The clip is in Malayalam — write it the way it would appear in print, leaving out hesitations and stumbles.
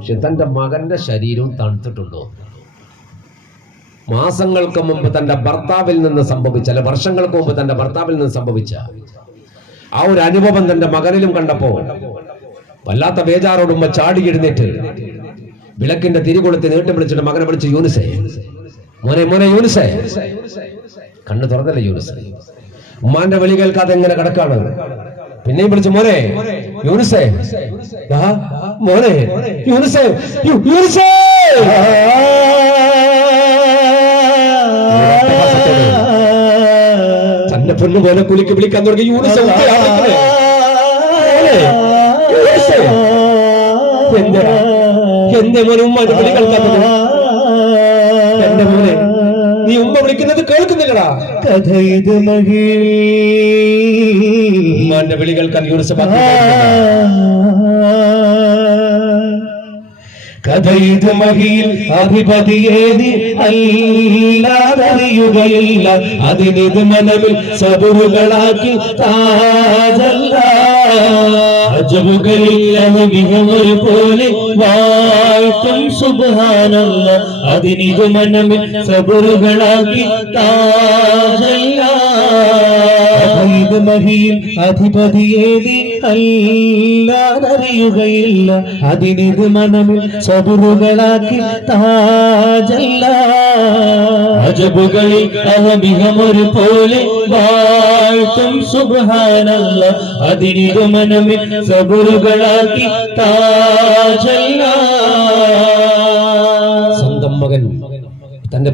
പക്ഷെ തന്റെ മകന്റെ ശരീരവും തണുത്തിട്ടുണ്ടോ? മാസങ്ങൾക്ക് മുമ്പ് തന്റെ ഭർത്താവിൽ നിന്ന് സംഭവിച്ച, അല്ല വർഷങ്ങൾക്ക് മുമ്പ് തന്റെ ഭർത്താവിൽ നിന്ന് സംഭവിച്ച ആ ഒരു അനുഭവം തന്റെ മകനിലും കണ്ടപ്പോ വല്ലാത്ത ബേജാറോടുമ്പോ ചാടി എഴുന്നേറ്റ് വിളക്കിന്റെ തിരികൊളുത്തി നീട്ടി വിളിച്ചിട്ട് മകനെ വിളിച്ച്, യൂനുസേ, മോനെ മോനെ യൂനുസേ. കണ്ണു തുറന്നല്ലേ യൂനുസേ. ഉമ്മാന്റെ വിളി കേൾക്കാതെ എങ്ങനെ കിടക്കാണ്. പിന്നെയും വിളിച്ചു, മോനെ യൂനുസേ, മോനെ യൂനുസേ, യൂനുസേ. തന്നെ പൊന്നു പോലെ കുലിക്ക് വിളിക്കാൻ തുടങ്ങി. യൂനുസേ എന്റെ മോനെ ഉമ്മാന്റെ വിളി കേൾക്കാത്തത്? എന്റെ മോനെ, നീ ഉമ്മ വിളിക്കുന്നത് കേൾക്കുന്നില്ലടാ. കഥ ഇത് മഹി, ഉമ്മാന്റെ വിളി കേൾക്കാൻ യൂനുസ് കഥ ഇത് മഹിയിൽ അധിപതിയേതി അല്ലാതറിയുകയില്ല. അതിനിത് മനവിൽ സബറുകളാക്കി താജല്ല. അജബുകളിൽ മികമൊരു പോലെ വാഴ്ത്തും സുബ്ഹാനല്ല. അതിനിത് മനവിൽ സബറുകളാക്കി താജല്ല. ഇത് മഹിയിൽ അധിപതിയേതി അല്ലാതറിയുകയില്ല. അതിനിത് മനമിൽ സബറുകളാക്കി താജല്ല. അജബുകളിൽ അവമികമൊരു പോലെ വാഴ്ത്തും സുബ്ഹാനല്ല. അതിനിത് മനമിൽ സബറുകളാക്കി താജല്ല. സ്വന്തം മകൻ തന്റെ